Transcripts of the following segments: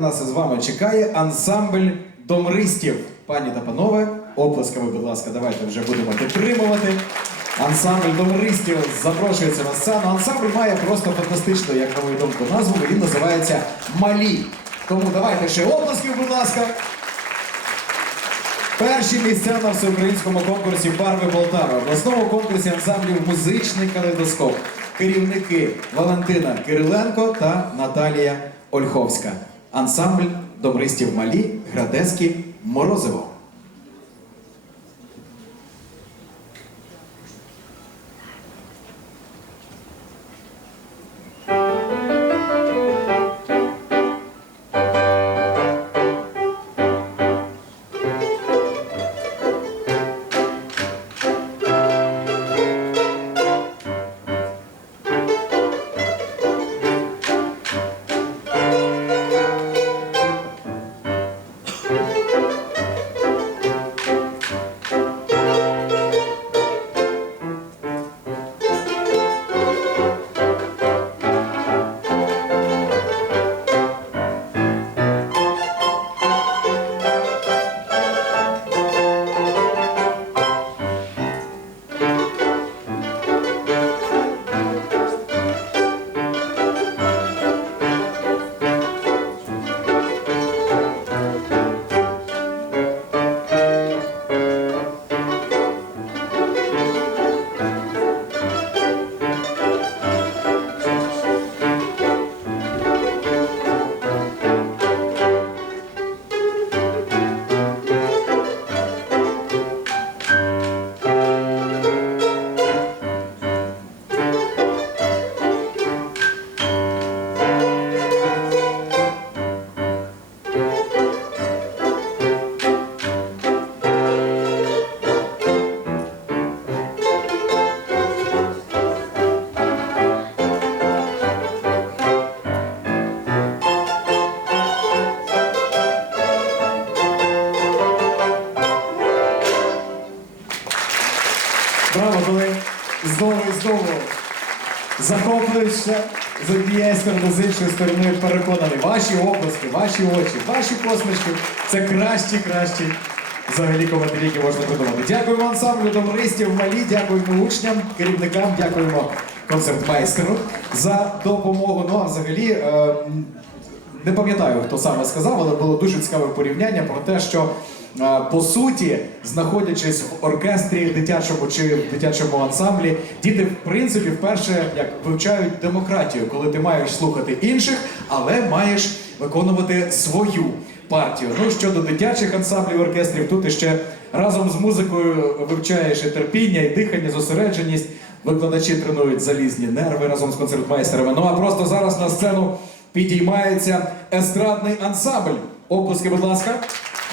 Нас з вами чекає ансамбль домристів. Пані та панове, оплесками, будь ласка, давайте вже будемо підтримувати. Ансамбль домристів запрошується на сцену. Ансамбль має просто фантастичну, як на мою думку, назву. Він називається Малі. Тому давайте ще оплесків, будь ласка. Перші місця на всеукраїнському конкурсі Барви Полтава, обласному конкурсі ансамблів Музичний калейдоскоп. Керівники Валентина Кириленко та Наталія Ольховська. Ансамбль домристів Малі, Градецькі, Морозиво. Браво, коли знову і знову захоплюєшся з однієї сторони, з іншої сторони переконаний. Ваші оплески, ваші очі, ваші посмішки це кращі, кращі взагалі коментарі, які можна придумати. Дякуємо ансамблю домористів Малі, дякуємо учням, керівникам, дякуємо концертмейстеру за допомогу. Ну а взагалі. е, не пам'ятаю, хто саме сказав, але було дуже цікаве порівняння про те, що по суті, знаходячись в оркестрі дитячому чи в дитячому ансамблі, діти в принципі вперше як вивчають демократію, коли ти маєш слухати інших, але маєш виконувати свою партію. Ну щодо дитячих ансамблів оркестрів, тут іще разом з музикою вивчаєш і терпіння, і дихання, зосередженість. Викладачі тренують залізні нерви разом з концертмейстерами. Ну а просто зараз на сцену підіймається естрадний ансамбль. Оплески, будь ласка.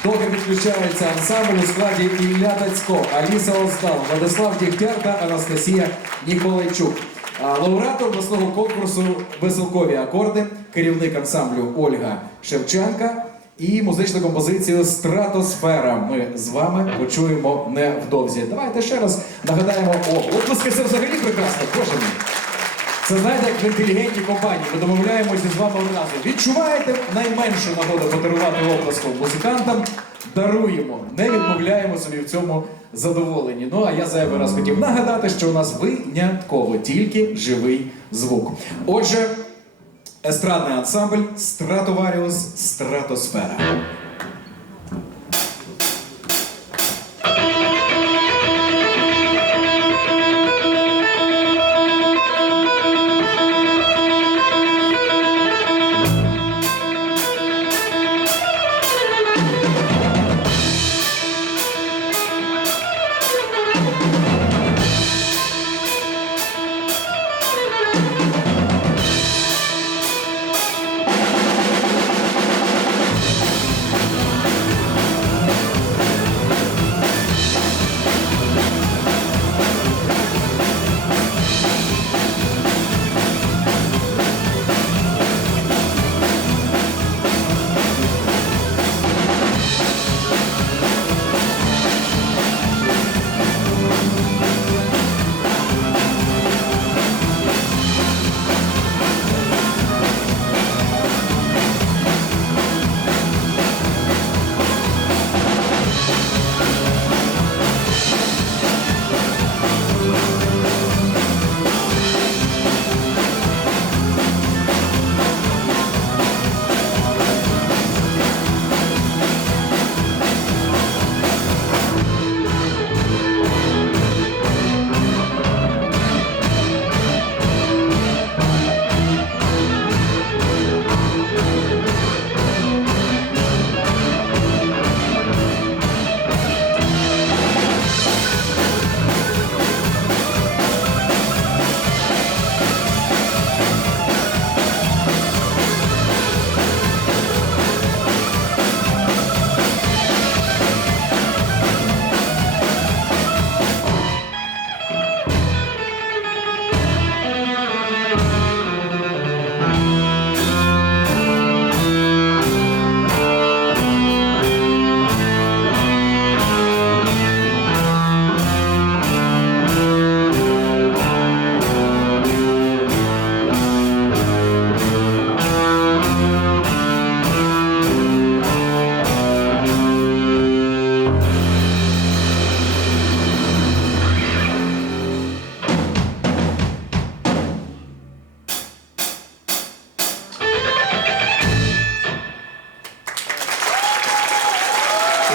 Доки підключається ансамбль у складі Ілля Тацько, Аліса Оздал, Владислав Дігтяр та Анастасія Ніколайчук. Лауреат обласного конкурсу Веселкові акорди, керівник ансамблю Ольга Шевченка і музичну композицію Стратосфера. Ми з вами почуємо невдовзі. Давайте ще раз нагадаємо. О, оплески це взагалі прекрасно. Мій. Це знаєте, як в інтелігентній компанії. Ми домовляємося з вами одразу. Відчуваєте найменшу нагоду подарувати оплеском музикантам? Даруємо, не відмовляємо собі в цьому задоволенні. Ну а я зайвий раз хотів нагадати, що у нас винятково тільки живий звук. Отже, естрадний ансамбль Стратоваріус Стратосфера.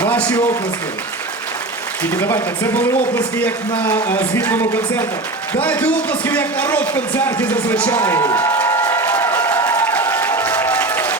Ваші оплески. Тільки давайте, це були оплески як на е, звітному концерту. Дайте оплесків як на рок-концерті зазвичай.